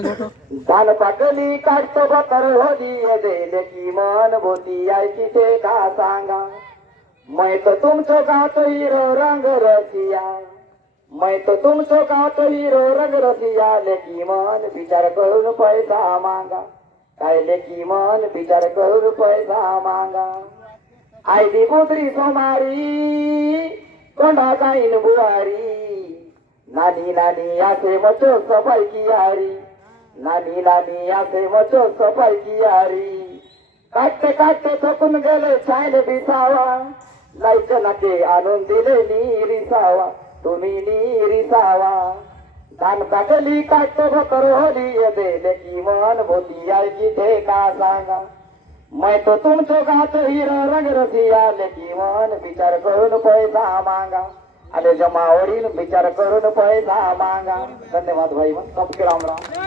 धान पाकली काढतो बकर होली देले की मन भोती यायची ते का सांगा. मै तो तुमचो गावतो हिरो रंग रसिया, मै तो तुमचो गावतो हिरो रंग रसिया. लेकी मन विचार करून पैसा मागा, काय लेकी मन विचार करून पैसा मागा. आयली बुद्री सोमारी कोंडा जाईन बुवारी, नानी नानी असे मचो सफाई की यारी, नानी नानी असे मचो सफाई की यारी. काटते काटते थकून गेले छायले बिसावा, लाईट नाके आणून दिले नीरिसावा, तुम्ही नीरिसावा. धान काटली काटतो बकर होली देले की मन भोती यायची ते का सांगा. मै तो तुमचो गातो हिरो रंग रसिया, लेकी मन विचार करून पैसा मागा. आले जमावडील विचार करून पैसा मागा. धन्यवाद भाई, सबके राम राम.